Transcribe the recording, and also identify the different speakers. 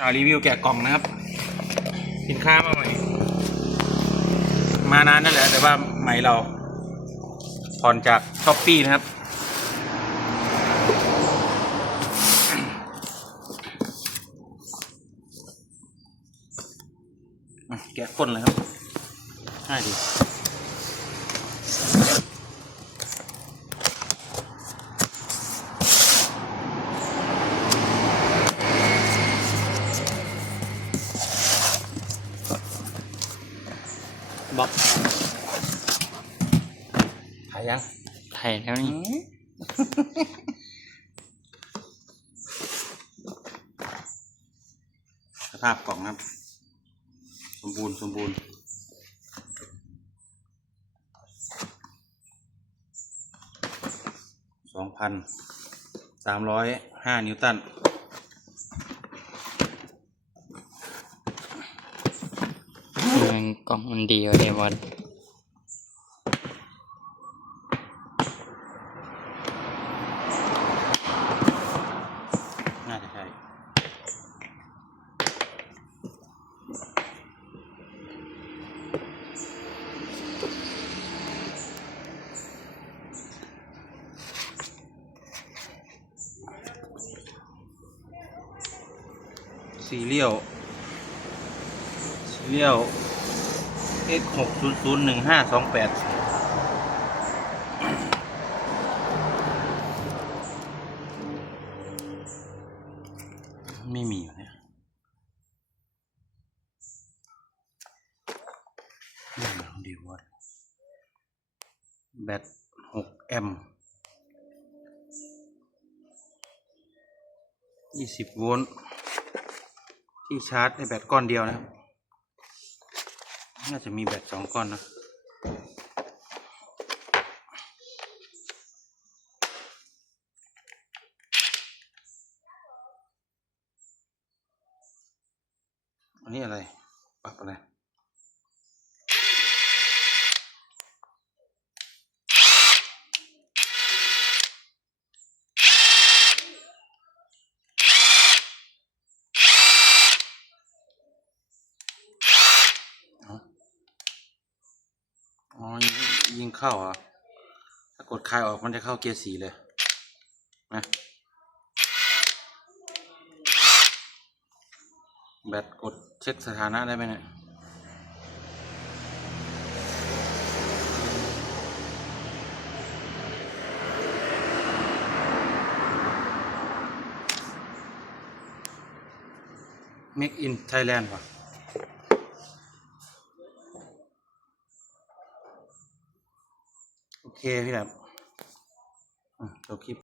Speaker 1: อ่ารีวิวแกะกล่องนะครับ สินค้ามาใหม่ มานานนั่นแหละแต่ว่าใหม่เราผ่อนจากช้อปปี้นะครับ แกะก้นเลยครับง่ายดี
Speaker 2: บล็อก
Speaker 1: ถ่ายยัง
Speaker 2: ไทยแล้วนี่
Speaker 1: สภาพกล่องนะครับ สมบูรณ์ สมบูรณ์สองพันสามร้อยห้านิวตัน
Speaker 2: มัน กล่องมันดีกว่าเดมอน
Speaker 1: น่าจะใช่ซีเรียลซีเรียล x หกศูนย์ศูนย์หนึ่งห้าสองแปดไม่มีอยู่เนี่ยดีวัดแบตหกแอมป์ยี่สิบโวลต์ที่ชาร์จในแบตก้อนเดียวนะครับ น่าจะมีแบตสองก้อนนะอันนี้อะไร ปรับอะไร ยิงยิงเข้าเหรอะถ้ากดคลายออกมันจะเข้าเกียร์สีเลยนะแบตกดเช็คสถานะได้ไหมเนี่ย Make in Thailand ป่ะ โอ เคพี่แบบจบคลิป